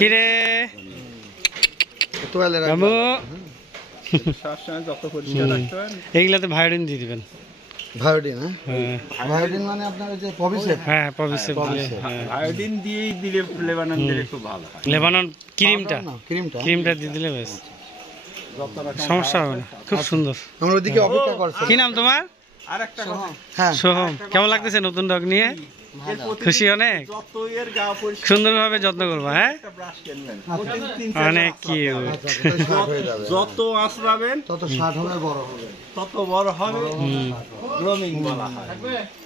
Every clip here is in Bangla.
কিরে এইগুলাতে ভায়োডিন দিয়ে দিবেন। ভায়োডিন? হ্যাঁ, ভায়োডিন মানে আপনার ওই যে পভিসেপ। হ্যাঁ, পভিসেপ দিলে, ভায়োডিন দিয়েই দিলে লেবানন দিলে খুব ভালো হয়। লেবানন ক্রিমটা দিয়ে দিলে বেশ সমস্যা হবে না। খুব সুন্দর। আমরা ওইদিকে অপেক্ষা করছি। কি নাম তোমার? আরেকটা কথা, হ্যাঁ সোহম। কেমন লাগতেছে নতুন ডগ নিয়ে? খুশি অনেক? যত এর গা পরিষ্কার সুন্দরভাবে যত্ন করবা। হ্যাঁ, একটা ব্রাশ কিনবেন, অনেক কিউট। যত আঁচড়াবেন তত স্বাদ হবে, বড় হবে, তত বড় হবে। গ্রোমিং বলা হয়।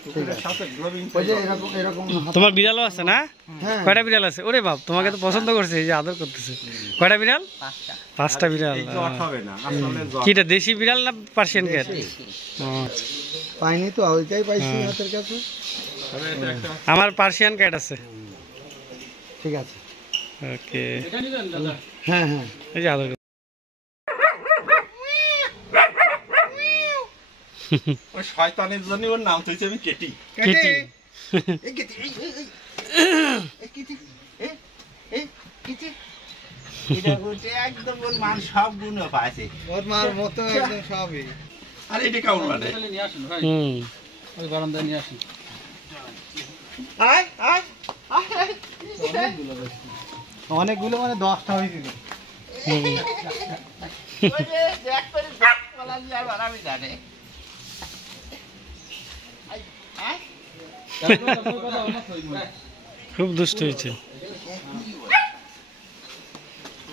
কুকুরের সাথে গ্রোমিং। ওই যে এরকম এরকম। তোমার বিড়ালও আছে না? হ্যাঁ। কয়টা বিড়াল আছে? ওরে বাপ, তোমাকে তো পছন্দ করছে, এই যে আদর করতেছে। কয়টা বিড়াল? 5টা বিড়াল। জট হবে না আসলে, জট। কিটা দেশি বিড়াল না পার্সিয়ান ক্যাট? পাইনি তো, ওইটাই পাইছি হাতের কাছে। আমার পার্সিয়ান ক্যাট আছে। ঠিক আছে, ওকে। হ্যাঁ হ্যাঁ, এই যে আদর। ওই শয়তানের জন্য ওর নাম হয়েছে আমি কেটি। কিটি। এই কেটি, এই কেটি, এটা হচ্ছে একদম ওর মান সব গুণ পাইছে। ওর মার মতো একদম সবই। আর এটা কেমন মানে? ওই বারান্দায় নিয়ে আসুন। আয় আয় অনেকগুলো মানে 10টা হয়েছিল। খুব দুষ্ট হয়েছে।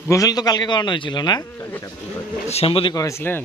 গোসল তো কালকে করানো হয়েছিল না? শ্যাম্পু দিয়ে করেছিলেন?